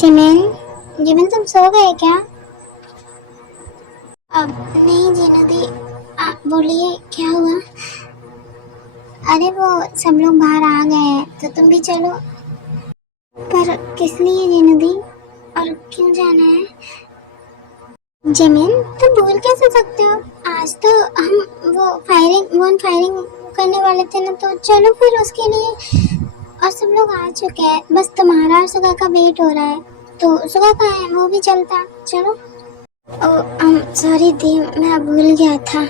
Jimin Jimin तुम सो गए क्या? अब नहीं जीनू दी, बोलिए क्या हुआ? अरे वो सब लोग बाहर आ गए हैं तो तुम भी चलो। पर किस लिए जीनू दी, और क्यों जाना है? जिमिन तुम भूल कैसे सकते हो? आज तो हम वो फायरिंग करने वाले थे ना, तो चलो फिर उसके लिए। और सब लोग आ चुके हैं, बस तुम्हारा और सुगा का वेट हो रहा है। तो सुगा कहाँ है? वो भी चलता। चलो। सॉरी दी, मैं भूल गया था।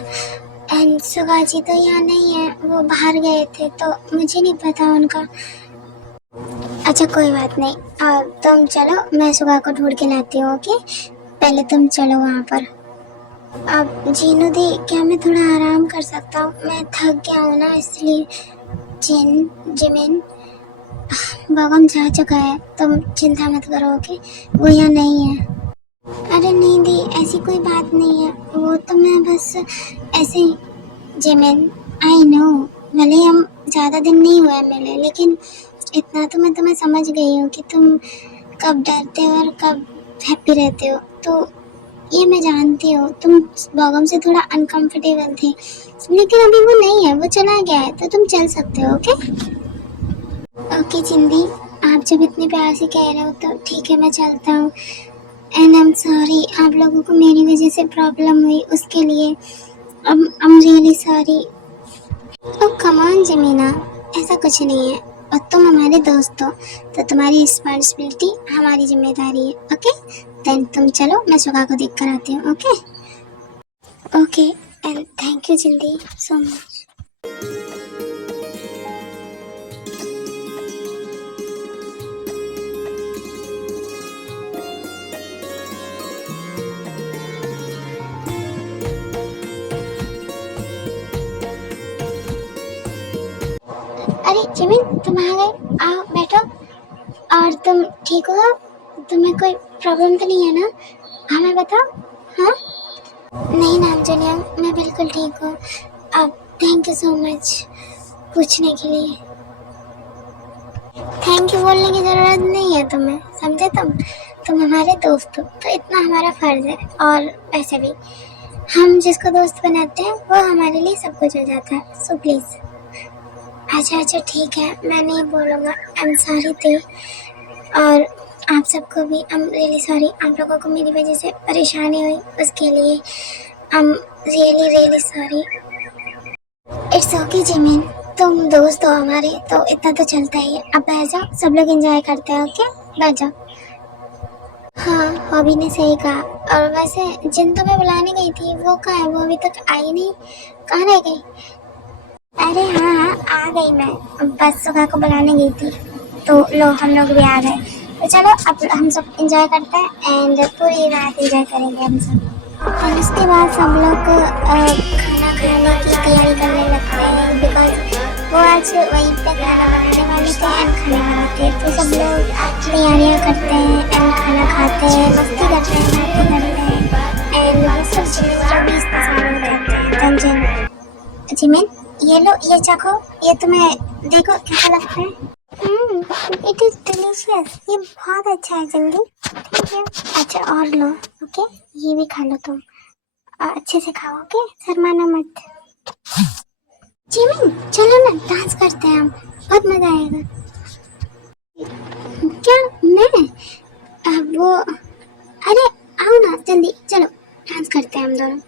एंड सुगा जी तो यहाँ नहीं है, वो बाहर गए थे तो मुझे नहीं पता उनका। अच्छा कोई बात नहीं, तुम चलो, मैं सुगा को ढूंढ के लाती हूँ। ओके, पहले तुम चलो वहाँ पर। अब जीनू दी, क्या मैं थोड़ा आराम कर सकता हूँ? मैं थक गया हूँ ना, इसलिए। जिमिन बगम जा चुका है, तुम चिंता मत करो। ओके, वो यहाँ नहीं है। अरे नहीं दी, ऐसी कोई बात नहीं है, वो तो मैं बस ऐसे ही। जिमिन आई नो, भले हम ज़्यादा दिन नहीं हुए मिले, लेकिन इतना तो मैं तुम्हें समझ गई हूँ कि तुम कब डरते हो और कब हैप्पी रहते हो। तो ये मैं जानती हूँ, तुम बॉगम से थोड़ा अनकंफर्टेबल थे, लेकिन अभी वो नहीं है, वो चला गया है, तो तुम चल सकते हो। ओके ओके जिंदी, आप जब इतने प्यार से कह रहे हो तो ठीक है, मैं चलता हूँ। एंड आई एम सॉरी, आप लोगों को मेरी वजह से प्रॉब्लम हुई, उसके लिए आई am really sorry. Oh come on जमीना, ऐसा कुछ नहीं है, और तुम हमारे दोस्त हो तो तुम्हारी रिस्पॉन्सिबिलिटी हमारी जिम्मेदारी है। ओके देन तुम चलो, मैं सुगा को देख कर आती हूँ। Okay okay and thank you जिंदी सो मच। अरे जिमिन तुम आ गए, आओ बैठो। और तुम ठीक हो? तुम्हें कोई प्रॉब्लम तो नहीं है ना? हमें बताओ। हाँ नहीं नामचनिया, मैं बिल्कुल ठीक हूँ। अब थैंक यू सो मच पूछने के लिए। थैंक यू बोलने की ज़रूरत नहीं है तुम्हें, समझे? तुम हमारे दोस्त हो तो इतना हमारा फ़र्ज़ है। और वैसे भी हम जिसको दोस्त बनाते हैं वो हमारे लिए सब कुछ हो जाता है। So please. अच्छा ठीक है, मैं नहीं बोलूँगा। आई एम सॉरी थी, और आप सबको भी आई एम रियली सॉरी। आप लोगों को मेरी वजह से परेशानी हुई, उसके लिए आई am really sorry. It's okay Jimin, तुम दोस्त हो हमारे तो इतना तो चलता ही है। अब बैठ जाओ, सब लोग एंजॉय करते हैं। ओके बैठ जाओ। हाँ हॉबी ने सही कहा। और वैसे जिन तुम्हें बुलाने गई थी वो कहाँ है? वो अभी तक आई नहीं, कहाँ रह गई? अरे हाँ आ गई मैं, बस सुबह को बुलाने गई थी तो हम लोग भी आ गए। तो चलो अब हम सब एंजॉय करते हैं, एंड पूरी रात एंजॉय करेंगे हम सब। और उसके बाद सब लोग खाना खाने की तैयारी करने लगते हैं, बिकॉज वो आज वहीं पे खाना बनाने वाले थे एंड खाने वाले थे। तो सब लोग तैयारियाँ करते हैं एंड खाना खाते हैं, मस्ती करते हैं, बातें करते हैं, एंड वो सब चीज़ें भी सामान करते हैं। जिमिन ये लो, ये चखो, ये तुम्हें देखो कैसा लगता है। इट इज डिलीशियस, ये बहुत अच्छा है जिंदी। ठीक है, अच्छा और लो। ओके ये भी खा लो तुम, अच्छे से खाओ। ओके शर्माना मत। जिमिन चलो ना डांस करते हैं हम, बहुत मजा आएगा। क्या मैं वो, अरे आओ ना जल्दी, चलो डांस करते हैं हम दोनों।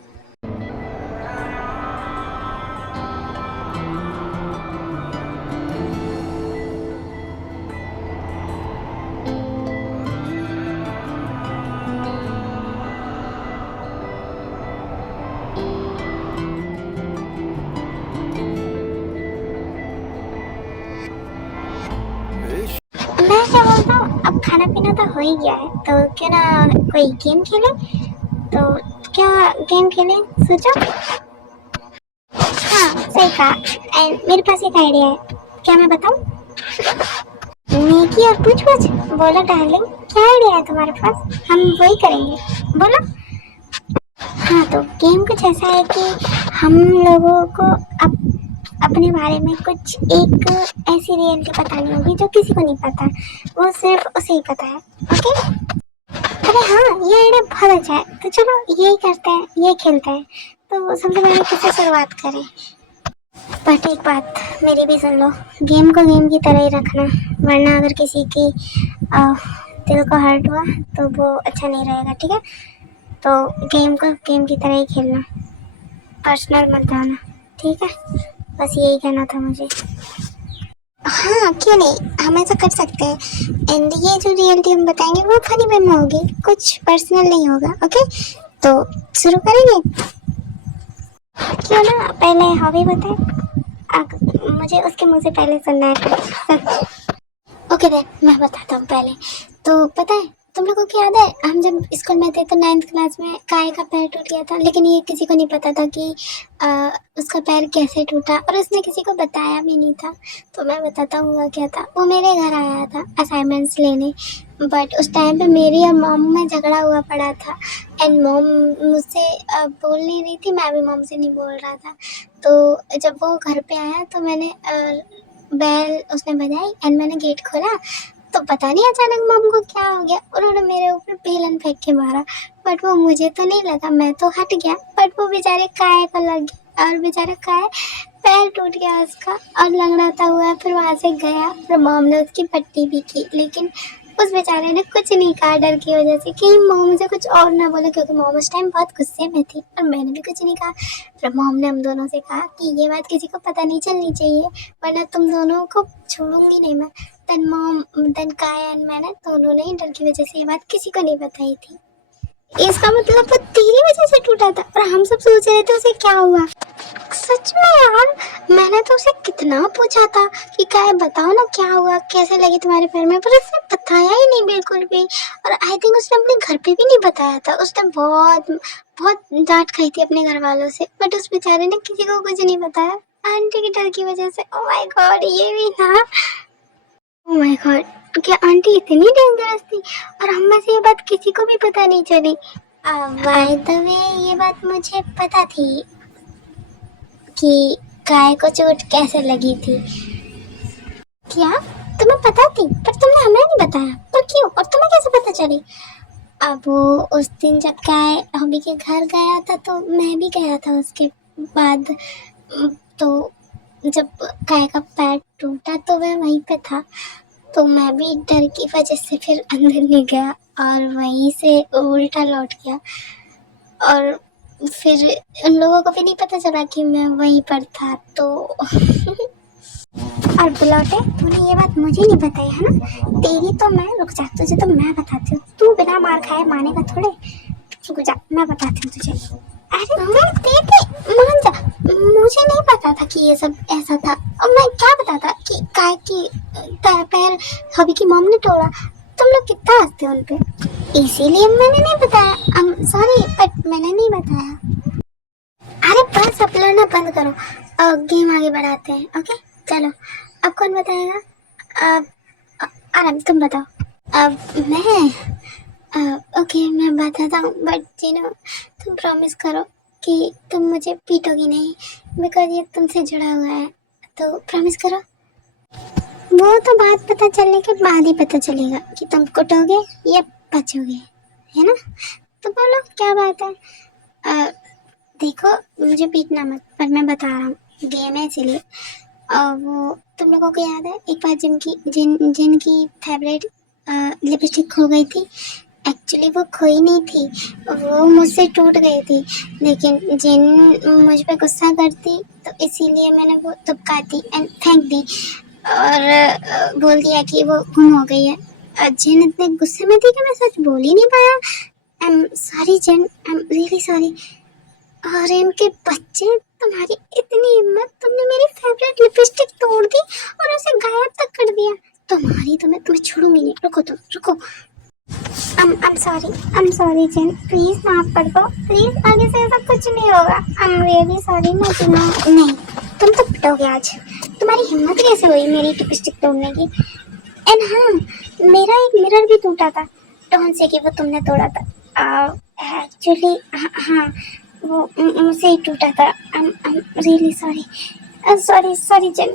मैं क्या बोलता हूँ, अब खाना पीना तो हो ही गया है, तो क्यों ना कोई गेम खेले? तो क्या गेम खेले सोचो? हाँ सही कहा, एंड मेरे पास एक आइडिया है, क्या मैं बताऊँ? नेकी और पूछ पूछ। बोलो डार्लिंग, क्या आइडिया है तुम्हारे पास? हम वही करेंगे, बोलो। हाँ तो गेम कुछ ऐसा है कि हम लोगों को अब अपने बारे में कुछ एक ऐसी रियलिटी बतानी होगी जो किसी को नहीं पता, वो सिर्फ उसे ही पता है। ओके? अरे हाँ, ये आइडिया बहुत अच्छा है। तो चलो यही करते हैं, ये खेलते हैं। तो सबसे पहले किससे शुरुआत करें? बट एक बात मेरी भी सुन लो, गेम को गेम की तरह ही रखना, वरना अगर किसी की दिल को हर्ट हुआ तो वो अच्छा नहीं रहेगा, ठीक है? तो गेम को गेम की तरह ही खेलना, पर्सनल मत जाना, ठीक है? बस यही कहना था मुझे। हाँ, क्यों नहीं, हम ऐसा कर सकते हैं। एंड ये जो रियलिटी हम बताएंगे वो फनी वे में होगी, कुछ पर्सनल नहीं होगा। ओके, तो शुरू करेंगे? क्यों ना पहले हॉबी बताए, मुझे उसके मुंह से पहले सुनना है कुछ। ओके देन, मैं बताता हूँ पहले। तो पता है तुम लोगों को याद है, हम जब स्कूल में थे तो 9th क्लास में काय का पैर टूट गया था, लेकिन ये किसी को नहीं पता था कि उसका पैर कैसे टूटा, और उसने किसी को बताया भी नहीं था। तो मैं बताता हूँ हुआ क्या था। वो मेरे घर आया था असाइनमेंट्स लेने, बट उस टाइम पे मेरी और मॉम में झगड़ा हुआ पड़ा था। एंड मॉम मुझसे बोल नहीं रही थी, मैं भी मॉम से नहीं बोल रहा था। तो जब वो घर पे आया तो मैंने बेल उसने बजाई एंड मैंने गेट खोला, तो पता नहीं अचानक मम को क्या हो गया, उन्होंने मेरे ऊपर बेलन फेंक के मारा। बट वो मुझे तो नहीं लगा, मैं तो हट गया, बट वो बेचारे काय को लग गया, और बेचारा काय पैर टूट गया उसका और लंगड़ाता हुआ फिर वहाँ से गया। और मॉम ने उसकी पट्टी भी की, लेकिन उस बेचारे ने कुछ नहीं कहा डर की वजह से कि मॉम मुझे कुछ और ना बोले, क्योंकि मॉम उस टाइम बहुत गुस्से में थी और मैंने भी कुछ नहीं कहा। फिर मॉम ने हम दोनों से कहा कि ये बात किसी को पता नहीं चलनी चाहिए, वरना तुम दोनों को छोड़ूंगी नहीं मैं। देन काय एंड मैंने दोनों ने ही डर की वजह से ये बात किसी को नहीं बताई थी। इसका मतलब वो तेरी वजह से टूटा था और हम सब सोच रहे थे उसे क्या हुआ। सच में यार, मैंने तो उसे कितना पूछा था कि काय बताओ ना क्या हुआ, कैसे लगी तुम्हारे पैर में, पर उसने बताया ही नहीं बिल्कुल भी। और आई थिंक उसने अपने घर पे भी नहीं बताया था। उसने बहुत बहुत डांट खाई थी अपने घर वालों से, बट उस बेचारे ने किसी को कुछ नहीं बताया, आंटी के डर की वजह से। ओह माय गॉड, ये भी था। ओह माय गॉड, क्या आंटी इतनी डेंजरस थी और हम में से ये बात किसी को भी पता नहीं चली। बाय द वे, ये बात मुझे पता थी कि काय को चोट कैसे लगी थी। क्या तुम्हें पता थी, पर तुमने हमें नहीं बताया, पर क्यों और तुम्हें कैसे पता चली? अब वो उस दिन जब काय हॉबी के घर गया था तो मैं भी गया था उसके बाद। तो जब काय का पैर टूटा तो मैं वहीं पे था, तो मैं भी डर की वजह से फिर अंदर नहीं गया और वहीं से उल्टा लौट गया। और फिर उन लोगों को भी नहीं पता चला कि मैं वहीं पर था। तो और बुलौटे, तूने ये बात मुझे नहीं बताई है ना? तेरी तो मैं, रुक जा, तुझे तो मैं बताती हूँ। तू बिना मार खाए मानेगा थोड़े। रुक जा, मैं बताती हूँ तुझे। अरे मैं तेरे मान जा, मुझे नहीं पता था कि ये सब ऐसा था। और मैं क्या पता था कि काय की पैर हबी की मॉम ने तोड़ा। तुम लोग कितना हंसते हो उन पे, इसीलिए मैंने नहीं बताया। आई एम सॉरी, बट मैंने नहीं बताया। अरे बस अब लड़ना बंद करो और गेम आगे बढ़ाते हैं। ओके चलो, अब कौन बताएगा? अब आराम, तुम बताओ। अब मैं ओके मैं बताता हूँ, बट जीनो तुम प्रॉमिस करो कि तुम मुझे पीटोगी नहीं, बिकॉज ये तुमसे जुड़ा हुआ है। तो प्रॉमिस करो। वो तो बात पता चलने के बाद ही पता चलेगा कि तुम कुटोगे या बचोगे, है ना? तो बोलो क्या बात है। देखो मुझे पीटना मत, पर मैं बता रहा हूँ गेम है इसीलिए। वो तुम लोगों को याद है एक बार जिनकी फेवरेट लिपस्टिक खो गई थी? एक्चुअली वो खोई नहीं थी, वो मुझसे टूट गई थी, लेकिन जिन मुझ पे गुस्सा करती तो इसीलिए मैंने वो तुपका दी एंड फेंक दी और बोल दिया कि वो गुम हो गई है। जिन इतने गुस्से में थी कि मैं सच बोल ही नहीं पाया। I am sorry Jin, I am really sorry. और इनके बच्चे, तुम्हारी इतनी हिम्मत, तुमने मेरी फेवरेट लिपस्टिक तोड़ दी और उसे गायब तक कर दिया। तुम्हें छोड़ूंगी नहीं, रुको तुम रुको। I'm sorry जिन, प्लीज माफ कर दो, प्लीज आगे से ऐसा कुछ नहीं होगा। I'm really sorry। मैं तुम्हें नहीं, तुम तो पिटोगे आज। तुम्हारी हिम्मत कैसे हुई मेरी लिपस्टिक तोड़ने की? एंड हाँ, मेरा एक मिरर भी टूटा था, टोन से कि वो तुमने तोड़ा था। एक्चुअली हाँ, वो मुझसे ही टूटा था। I'm really sorry। Sorry sorry Jin.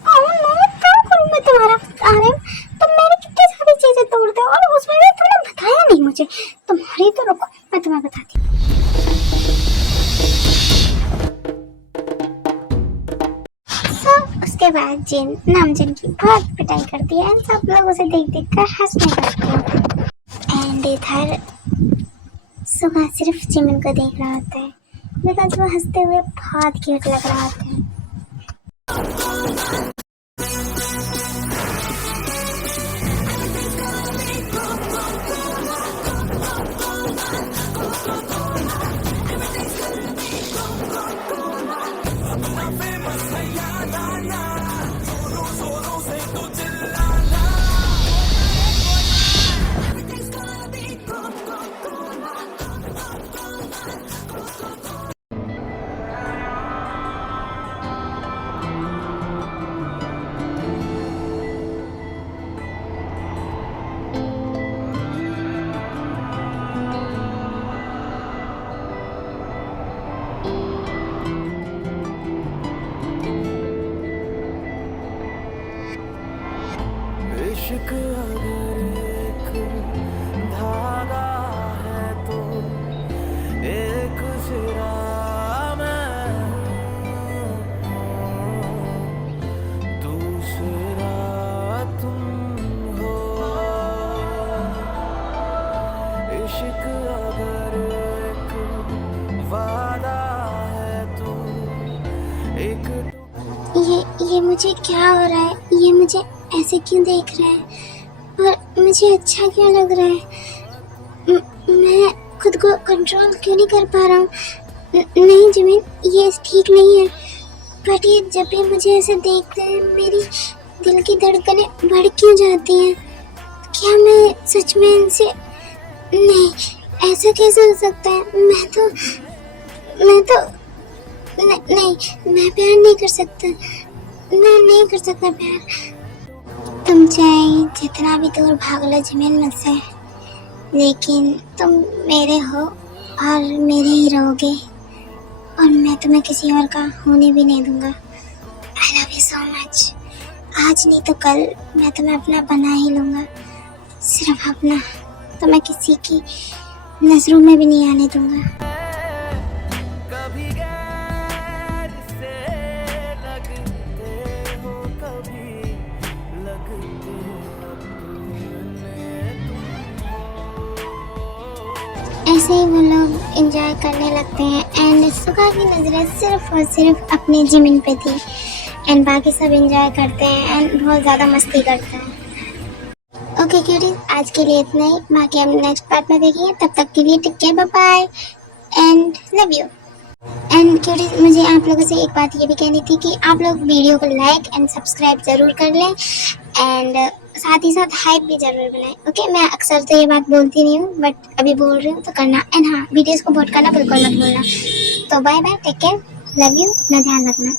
क्या करूं मैं तुम्हारा आरएम? तुम मेरे कितनी सारी चीजें तोड़ते हो और उसमें भी तुमने बताया नहीं मुझे। तुम्हारी तो रुको, मैं तुम्हें बताती हूँ। उसके बाद जिन नामजिन की बहुत पिटाई करती है। सब लोग उसे देख देख कर हंसने लगते हैं। एंड इधर सुबह सिर्फ जिमिन को देख रहा होता है बिकॉज वो हंसते हुए बहुत क्यूट लग रहा होता है। इश्क अगर एक धागा है तो एक सिरा मैं हूँ, दूसरा तुम हो। इश्क अगर एक वादा है तो एक ये मुझे क्या हो रहा है? ये मुझे ऐसे क्यों देख रहा है और मुझे अच्छा क्यों लग रहा है? मैं खुद को कंट्रोल क्यों नहीं कर पा रहा हूँ? नहीं जिमिन, ये ठीक नहीं है। बट ये जब भी मुझे ऐसे देखते हैं मेरी दिल की धड़कनें बढ़ क्यों जाती हैं? क्या मैं सच में इनसे? नहीं, ऐसा कैसे हो सकता है? मैं तो नहीं, मैं प्यार नहीं कर सकता। मैं नहीं कर सकता प्यार। तुम चाहे जितना भी दूर भाग लो जिमिन मुझसे, लेकिन तुम मेरे हो और मेरे ही रहोगे और मैं तुम्हें किसी और का होने भी नहीं दूंगा। I love you so much. आज नहीं तो कल मैं तुम्हें अपना बना ही लूँगा, सिर्फ अपना। तो मैं किसी की नजरों में भी नहीं आने दूंगा। कभी गैर से लगते हो, कभी लगते अपने तुम हो। ऐसे ही वो लोग एंजॉय करने लगते हैं एंड सुगा की नज़रें सिर्फ और सिर्फ अपने जिमिन पे थी एंड बाकी सब एंजॉय करते हैं एंड बहुत ज़्यादा मस्ती करते हैं। ओके क्यूटीज, आज के लिए इतना ही। बाकी हम नेक्स्ट पार्ट में देखेंगे। तब तक के लिए take care, bye bye and love you. And cuties, मुझे आप लोगों से एक बात ये भी कहनी थी कि आप लोग वीडियो को लाइक एंड सब्सक्राइब ज़रूर कर लें एंड साथ ही साथ हाइप भी ज़रूर बनाएं। ओके, मैं अक्सर तो ये बात बोलती नहीं हूँ बट अभी बोल रही हूँ तो करना। एंड हाँ, वीडियोज़ को वोट करना बिल्कुल मत भूलना। तो bye bye, take care, love you, अपना ध्यान रखना।